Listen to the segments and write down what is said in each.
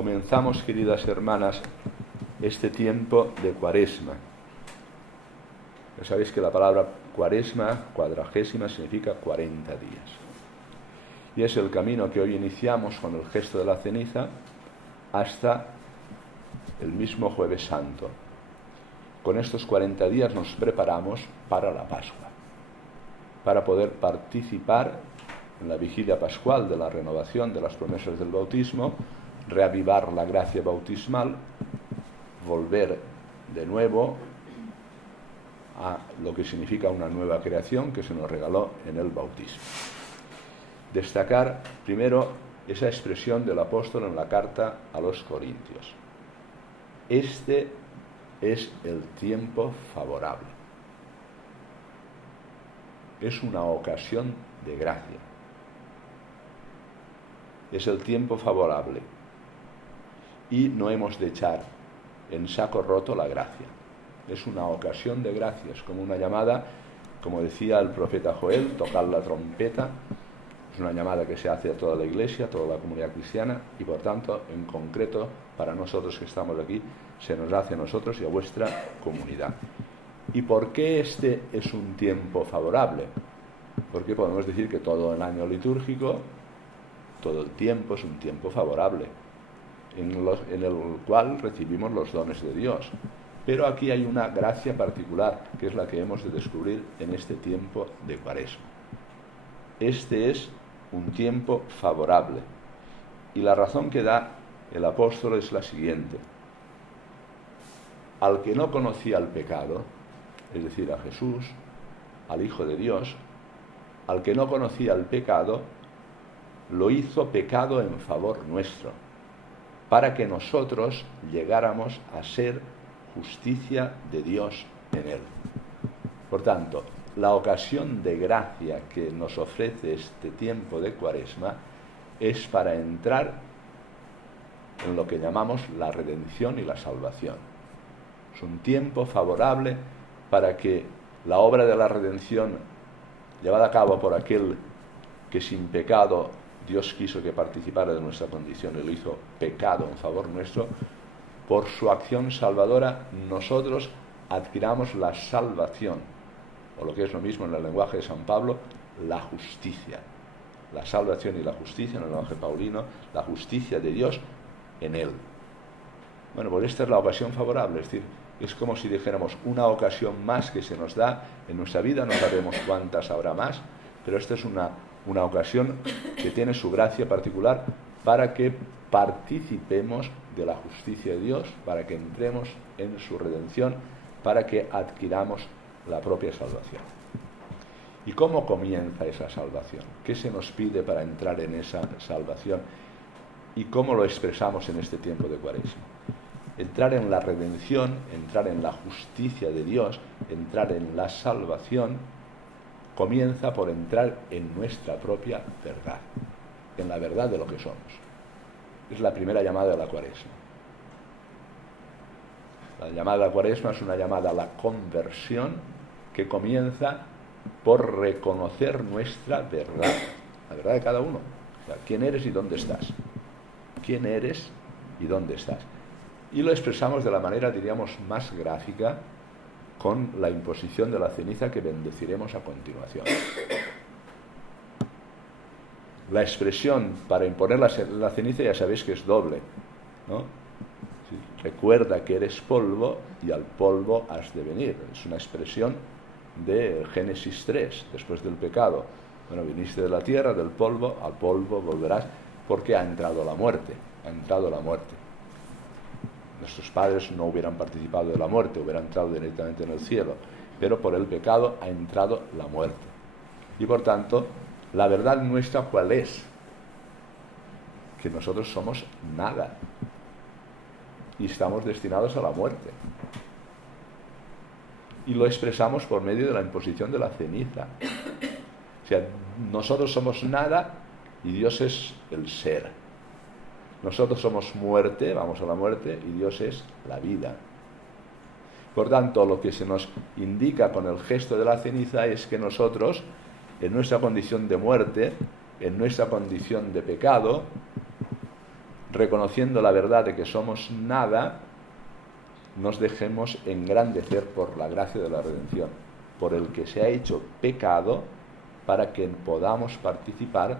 comenzamos, queridas hermanas, este tiempo de Cuaresma. Ya sabéis que la palabra Cuaresma, cuadragésima, significa 40 días. Y es el camino que hoy iniciamos con el gesto de la ceniza hasta el mismo Jueves Santo. Con estos 40 días nos preparamos para la Pascua, para poder participar en la vigilia pascual de la renovación de las promesas del bautismo, reavivar la gracia bautismal, volver de nuevo a lo que significa una nueva creación que se nos regaló en el bautismo. Destacar primero esa expresión del apóstol en la carta a los Corintios. Este es el tiempo favorable. Es una ocasión de gracia. Es el tiempo favorable. Y no hemos de echar en saco roto la gracia. Es una ocasión de gracia, es como una llamada, como decía el profeta Joel, tocar la trompeta. Es una llamada que se hace a toda la iglesia, a toda la comunidad cristiana, y por tanto, en concreto, para nosotros que estamos aquí, se nos hace a nosotros y a vuestra comunidad. ¿Y por qué este es un tiempo favorable? Porque podemos decir que todo el año litúrgico, todo el tiempo es un tiempo favorable, en el cual recibimos los dones de Dios. Pero aquí hay una gracia particular, que es la que hemos de descubrir en este tiempo de Cuaresma. Este es un tiempo favorable. Y la razón que da el apóstol es la siguiente. Al que no conocía el pecado, es decir, a Jesús, al Hijo de Dios, al que no conocía el pecado, lo hizo pecado en favor nuestro, para que nosotros llegáramos a ser justicia de Dios en él. Por tanto, la ocasión de gracia que nos ofrece este tiempo de Cuaresma es para entrar en lo que llamamos la redención y la salvación. Es un tiempo favorable para que la obra de la redención, llevada a cabo por aquel que sin pecado Dios quiso que participara de nuestra condición y lo hizo pecado en favor nuestro, por su acción salvadora nosotros adquiramos la salvación, o lo que es lo mismo en el lenguaje de San Pablo, la justicia. La salvación y la justicia en el lenguaje paulino, la justicia de Dios en él. Bueno, pues esta es la ocasión favorable, es decir, es como si dijéramos una ocasión más que se nos da en nuestra vida, no sabemos cuántas habrá más, pero esta es una ocasión que tiene su gracia particular para que participemos de la justicia de Dios, para que entremos en su redención, para que adquiramos la propia salvación. ¿Y cómo comienza esa salvación? ¿Qué se nos pide para entrar en esa salvación? ¿Y cómo lo expresamos en este tiempo de Cuaresma? Entrar en la redención, entrar en la justicia de Dios, entrar en la salvación, comienza por entrar en nuestra propia verdad, en la verdad de lo que somos. Es la primera llamada de la Cuaresma. La llamada a la Cuaresma es una llamada a la conversión que comienza por reconocer nuestra verdad, la verdad de cada uno. O sea, ¿quién eres y dónde estás? ¿Quién eres y dónde estás? Y lo expresamos de la manera, diríamos, más gráfica con la imposición de la ceniza que bendeciremos a continuación. La expresión para imponer la ceniza ya sabéis que es doble, ¿no? Sí, recuerda que eres polvo y al polvo has de venir. Es una expresión de Génesis 3, después del pecado. Bueno, viniste de la tierra, del polvo, al polvo volverás, porque ha entrado la muerte. Ha entrado la muerte. Nuestros padres no hubieran participado de la muerte, hubieran entrado directamente en el cielo, pero por el pecado ha entrado la muerte. Y por tanto, la verdad nuestra, ¿cuál es? Que nosotros somos nada y estamos destinados a la muerte. Y lo expresamos por medio de la imposición de la ceniza. O sea, nosotros somos nada y Dios es el ser. Nosotros somos muerte, vamos a la muerte, y Dios es la vida. Por tanto, lo que se nos indica con el gesto de la ceniza es que nosotros, en nuestra condición de muerte, en nuestra condición de pecado, reconociendo la verdad de que somos nada, nos dejemos engrandecer por la gracia de la redención, por el que se ha hecho pecado para que podamos participar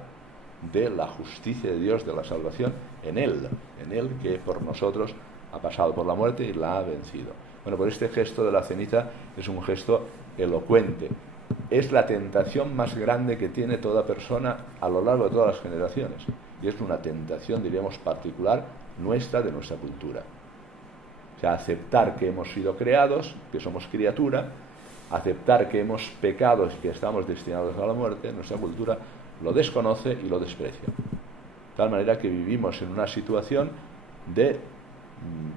de la justicia de Dios, de la salvación en Él que por nosotros ha pasado por la muerte y la ha vencido. Bueno, pues este gesto de la ceniza es un gesto elocuente. Es la tentación más grande que tiene toda persona a lo largo de todas las generaciones. Y es una tentación, diríamos, particular nuestra, de nuestra cultura. O sea, aceptar que hemos sido creados, que somos criatura, aceptar que hemos pecado y que estamos destinados a la muerte, nuestra cultura lo desconoce y lo desprecia. De tal manera que vivimos en una situación de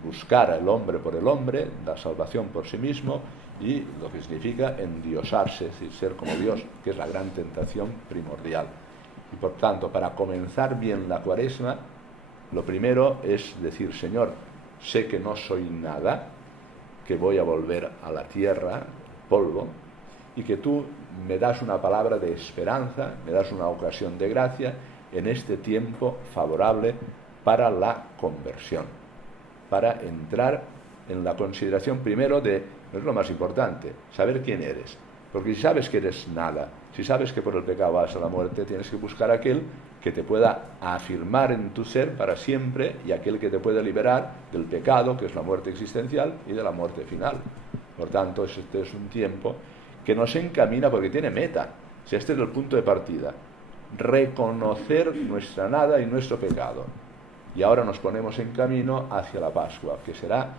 buscar al hombre por el hombre, la salvación por sí mismo, y lo que significa endiosarse, es decir, ser como Dios, que es la gran tentación primordial. Y por tanto, para comenzar bien la Cuaresma, lo primero es decir: Señor, sé que no soy nada, que voy a volver a la tierra, polvo, y que tú me das una palabra de esperanza, me das una ocasión de gracia en este tiempo favorable para la conversión, para entrar en la consideración primero de, no es lo más importante, saber quién eres. Porque si sabes que eres nada, si sabes que por el pecado vas a la muerte, tienes que buscar a aquel que te pueda afirmar en tu ser para siempre, y aquel que te pueda liberar del pecado, que es la muerte existencial, y de la muerte final. Por tanto, este es un tiempo que nos encamina, porque tiene meta. Si este es el punto de partida, reconocer nuestra nada y nuestro pecado. Y ahora nos ponemos en camino hacia la Pascua, que será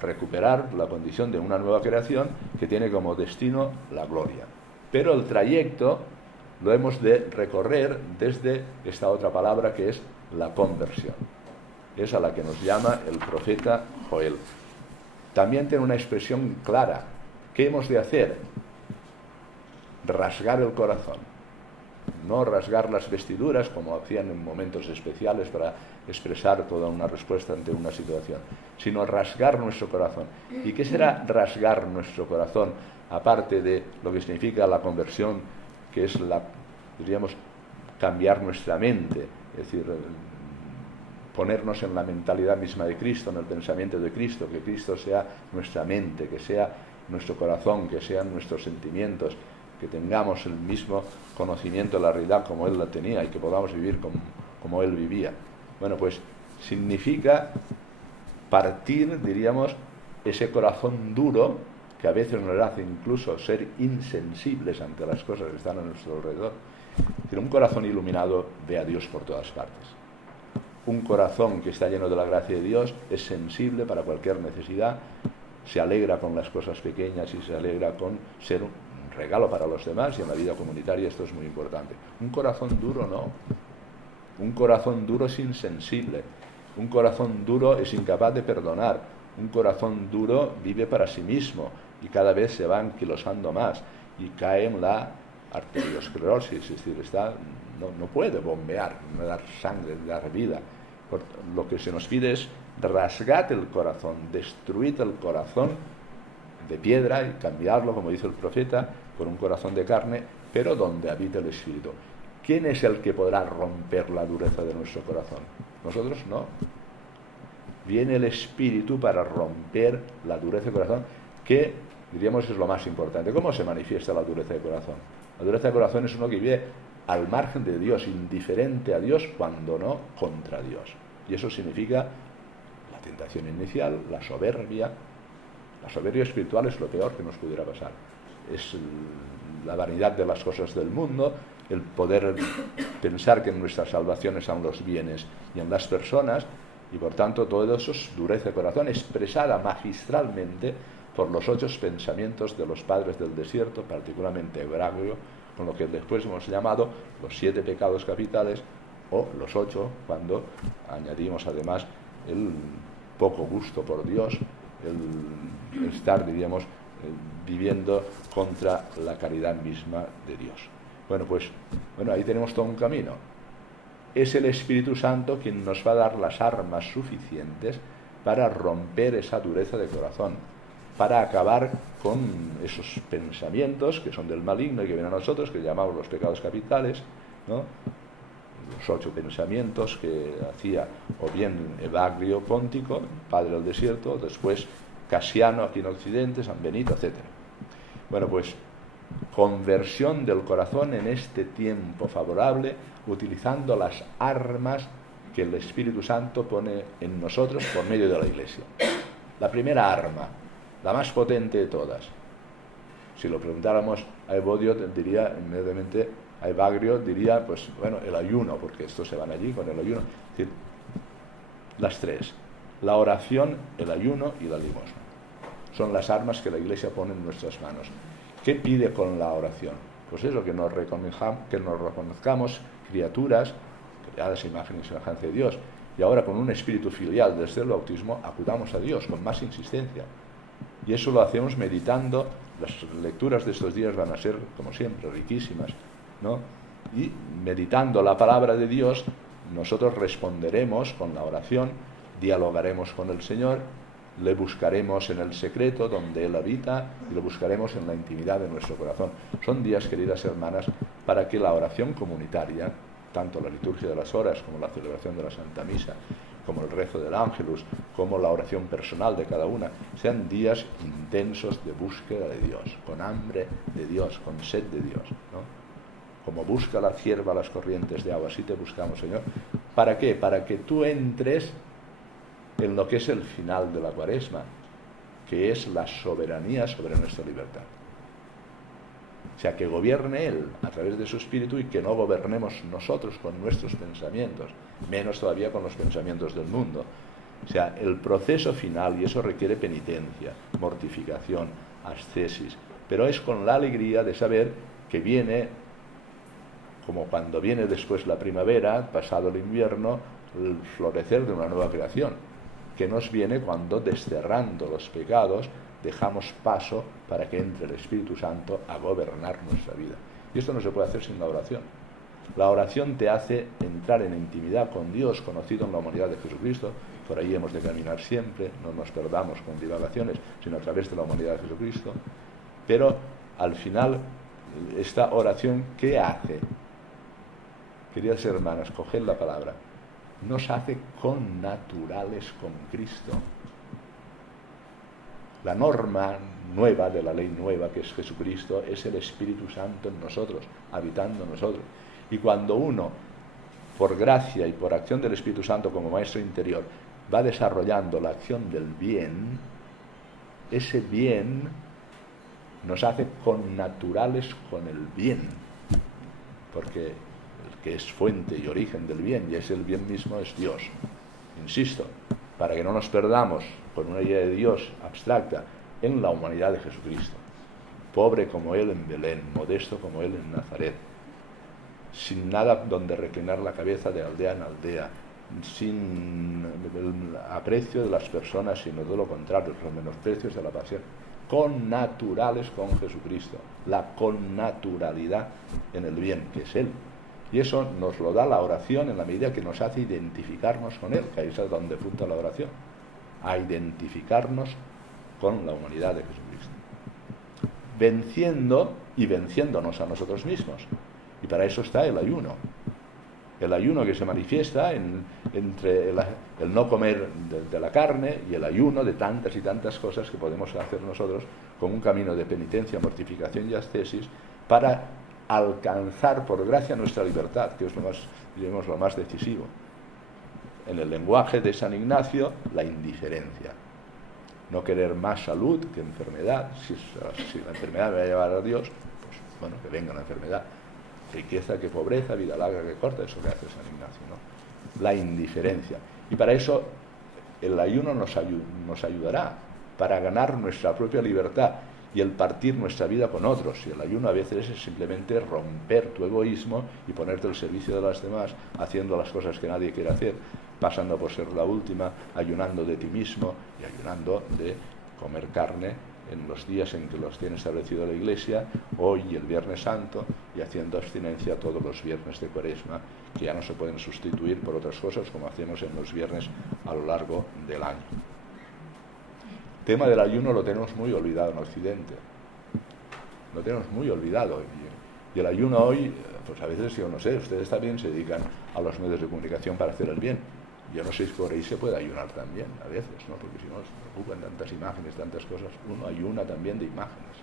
recuperar la condición de una nueva creación que tiene como destino la gloria. Pero el trayecto lo hemos de recorrer desde esta otra palabra, que es la conversión. Es a la que nos llama el profeta Joel. También tiene una expresión clara. ¿Qué hemos de hacer? Rasgar el corazón. No rasgar las vestiduras, como hacían en momentos especiales para expresar toda una respuesta ante una situación, sino rasgar nuestro corazón. ¿Y qué será rasgar nuestro corazón? Aparte de lo que significa la conversión, que es diríamos, cambiar nuestra mente, es decir, ponernos en la mentalidad misma de Cristo, en el pensamiento de Cristo, que Cristo sea nuestra mente, que sea nuestro corazón, que sean nuestros sentimientos, que tengamos el mismo conocimiento de la realidad como Él la tenía y que podamos vivir como Él vivía. Bueno, pues significa partir, diríamos, ese corazón duro que a veces nos hace incluso ser insensibles ante las cosas que están a nuestro alrededor. Es decir, un corazón iluminado ve a Dios por todas partes. Un corazón que está lleno de la gracia de Dios es sensible para cualquier necesidad, se alegra con las cosas pequeñas y se alegra con ser un regalo para los demás, y en la vida comunitaria esto es muy importante. Un corazón duro no. Un corazón duro es insensible. Un corazón duro es incapaz de perdonar. Un corazón duro vive para sí mismo y cada vez se va anquilosando más y cae en la arteriosclerosis, es decir, no puede bombear, no dar sangre, dar vida. Lo que se nos pide es: rasgad el corazón, destruid el corazón de piedra y cambiarlo, como dice el profeta, por un corazón de carne, pero donde habita el Espíritu. ¿Quién es el que podrá romper la dureza de nuestro corazón? Nosotros no. Viene el Espíritu para romper la dureza del corazón, que diríamos es lo más importante. ¿Cómo se manifiesta la dureza del corazón? La dureza del corazón es uno que vive al margen de Dios, indiferente a Dios, cuando no contra Dios. Y eso significa la tentación inicial, la soberbia. La soberbia espiritual es lo peor que nos pudiera pasar. Es la vanidad de las cosas del mundo, el poder pensar que en nuestra salvación están los bienes y en las personas, y por tanto todo eso es dureza de corazón, expresada magistralmente por los 8 pensamientos de los padres del desierto, particularmente Euragio, con lo que después hemos llamado los 7 pecados capitales, o los 8, cuando añadimos además el poco gusto por Dios, el estar, diríamos, viviendo contra la caridad misma de Dios. Bueno, pues ahí tenemos todo un camino. Es el Espíritu Santo quien nos va a dar las armas suficientes para romper esa dureza de corazón, para acabar con esos pensamientos que son del maligno y que vienen a nosotros, que llamamos los pecados capitales, ¿no? los 8 pensamientos que hacía o bien Evagrio Póntico, padre del desierto, después Casiano aquí en Occidente, San Benito, etc. Bueno, pues conversión del corazón en este tiempo favorable, utilizando las armas que el Espíritu Santo pone en nosotros por medio de la Iglesia. La primera arma, la más potente de todas. Si lo preguntáramos a Evodio, diría inmediatamente, a Evagrio diría, pues bueno, el ayuno, porque estos se van allí con el ayuno. Es decir, las tres, la oración, el ayuno y la limosna. Son las armas que la Iglesia pone en nuestras manos. ¿Qué pide con la oración? Pues eso, que nos reconozcamos criaturas creadas a imagen y semejanza de Dios, y ahora con un espíritu filial desde el bautismo acudamos a Dios con más insistencia. Y eso lo hacemos meditando. Las lecturas de estos días van a ser, como siempre, riquísimas, ¿no? Y meditando la palabra de Dios, nosotros responderemos con la oración, dialogaremos con el Señor, le buscaremos en el secreto donde Él habita y lo buscaremos en la intimidad de nuestro corazón. Son días, queridas hermanas, para que la oración comunitaria, tanto la liturgia de las horas como la celebración de la Santa Misa, como el rezo del Ángelus, como la oración personal de cada una, sean días intensos de búsqueda de Dios, con hambre de Dios, con sed de Dios, ¿no? Como busca la cierva las corrientes de agua, así te buscamos, Señor. ¿Para qué? Para que tú entres en lo que es el final de la Cuaresma, que es la soberanía sobre nuestra libertad. O sea, que gobierne Él a través de su Espíritu y que no gobernemos nosotros con nuestros pensamientos, menos todavía con los pensamientos del mundo. O sea, el proceso final, y eso requiere penitencia, mortificación, ascesis, pero es con la alegría de saber que viene, como cuando viene después la primavera, pasado el invierno, el florecer de una nueva creación, que nos viene cuando, desterrando los pecados, dejamos paso para que entre el Espíritu Santo a gobernar nuestra vida. Y esto no se puede hacer sin la oración. La oración te hace entrar en intimidad con Dios, conocido en la humanidad de Jesucristo. Por ahí hemos de caminar siempre, no nos perdamos con divagaciones, sino a través de la humanidad de Jesucristo. Pero al final, esta oración, ¿qué hace? Queridas hermanas, coged la palabra. Nos hace connaturales con Cristo. La norma nueva de la ley nueva, que es Jesucristo, es el Espíritu Santo en nosotros, habitando en nosotros. Y cuando uno, por gracia y por acción del Espíritu Santo como maestro interior, va desarrollando la acción del bien, ese bien nos hace connaturales con el bien. Porque el que es fuente y origen del bien, y es el bien mismo, es Dios. Insisto, para que no nos perdamos con una idea de Dios abstracta en la humanidad de Jesucristo, pobre como Él en Belén, modesto como Él en Nazaret, sin nada donde reclinar la cabeza de aldea en aldea, sin el aprecio de las personas, sino de lo contrario, los menosprecios de la pasión, connaturales con Jesucristo, la connaturalidad en el bien, que es Él. Y eso nos lo da la oración en la medida que nos hace identificarnos con Él, que ahí es donde apunta la oración, a identificarnos con la humanidad de Jesucristo, venciendo y venciéndonos a nosotros mismos. Y para eso está el ayuno. El ayuno que se manifiesta entre el no comer de la carne y el ayuno de tantas y tantas cosas que podemos hacer nosotros con un camino de penitencia, mortificación y ascesis para alcanzar por gracia nuestra libertad, que es lo más, diremos, lo más decisivo. En el lenguaje de San Ignacio, la indiferencia. No querer más salud que enfermedad. Si la enfermedad me va a llevar a Dios, pues bueno, que venga la enfermedad. Riqueza que pobreza, vida larga que corta, eso que hace San Ignacio, ¿no? La indiferencia. Y para eso el ayuno nos ayudará para ganar nuestra propia libertad y el partir nuestra vida con otros. Y el ayuno a veces es simplemente romper tu egoísmo y ponerte al servicio de las demás, haciendo las cosas que nadie quiere hacer, pasando por ser la última, ayunando de ti mismo y ayunando de comer carne en los días en que los tiene establecido la Iglesia, hoy y el Viernes Santo, y haciendo abstinencia todos los viernes de Cuaresma, que ya no se pueden sustituir por otras cosas como hacemos en los viernes a lo largo del año. El tema del ayuno lo tenemos muy olvidado en Occidente. Lo tenemos muy olvidado. Y el ayuno hoy, pues a veces yo no sé, ustedes también se dedican a los medios de comunicación para hacer el bien. Yo no sé si por ahí se puede ayunar también, a veces, ¿no? Porque si no se preocupan tantas imágenes, tantas cosas, uno ayuna también de imágenes,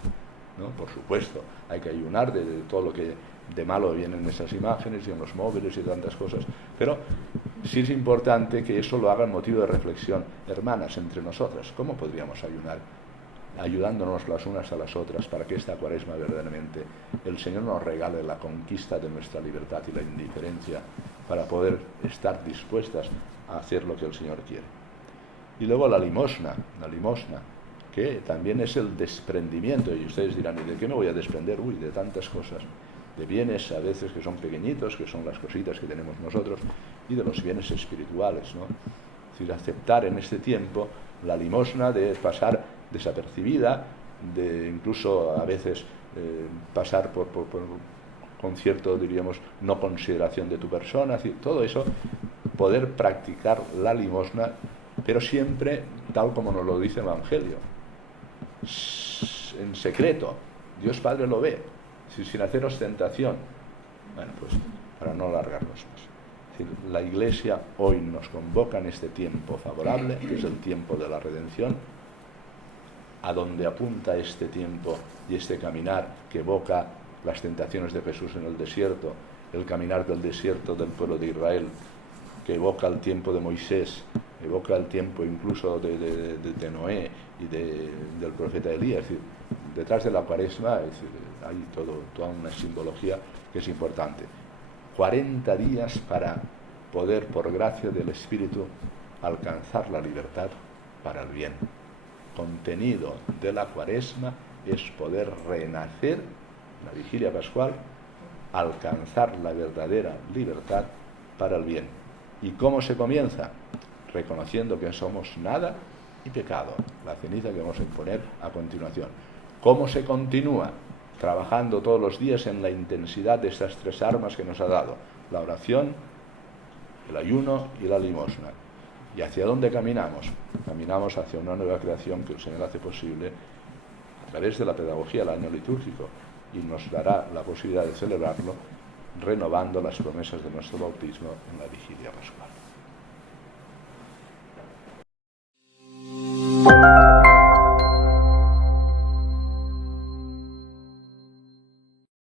¿no? Por supuesto, hay que ayunar de todo lo que de malo viene en esas imágenes y en los móviles y tantas cosas, pero sí es importante que eso lo haga en motivo de reflexión. Hermanas, entre nosotras, ¿cómo podríamos ayunar? Ayudándonos las unas a las otras para que esta Cuaresma verdaderamente el Señor nos regale la conquista de nuestra libertad y la indiferencia para poder estar dispuestas a hacer lo que el Señor quiere. Y luego la limosna, que también es el desprendimiento, y ustedes dirán, ¿y de qué me voy a desprender? Uy, de tantas cosas, de bienes a veces que son pequeñitos, que son las cositas que tenemos nosotros, y de los bienes espirituales, ¿no? Es decir, aceptar en este tiempo la limosna de pasar desapercibida, de incluso a veces pasar con cierto, diríamos, no consideración de tu persona, es decir, todo eso, poder practicar la limosna, pero siempre tal como nos lo dice el Evangelio, en secreto. Dios Padre lo ve, sin hacer ostentación. Bueno, pues para no alargarnos más. La Iglesia hoy nos convoca en este tiempo favorable, que es el tiempo de la redención, a donde apunta este tiempo y este caminar que evoca las tentaciones de Jesús en el desierto, el caminar del desierto del pueblo de Israel, que evoca el tiempo de Moisés, evoca el tiempo incluso de Noé y del profeta Elías. Es decir, detrás de la Cuaresma hay toda una simbología que es importante. 40 días para poder, por gracia del Espíritu, alcanzar la libertad para el bien. Contenido de la Cuaresma es poder renacer, la vigilia pascual, alcanzar la verdadera libertad para el bien. ¿Y cómo se comienza? Reconociendo que somos nada y pecado, la ceniza que vamos a imponer a continuación. ¿Cómo se continúa? Trabajando todos los días en la intensidad de estas tres armas que nos ha dado: la oración, el ayuno y la limosna. ¿Y hacia dónde caminamos? Caminamos hacia una nueva creación que el Señor hace posible a través de la pedagogía del año litúrgico, y nos dará la posibilidad de celebrarlo renovando las promesas de nuestro bautismo en la vigilia pascual.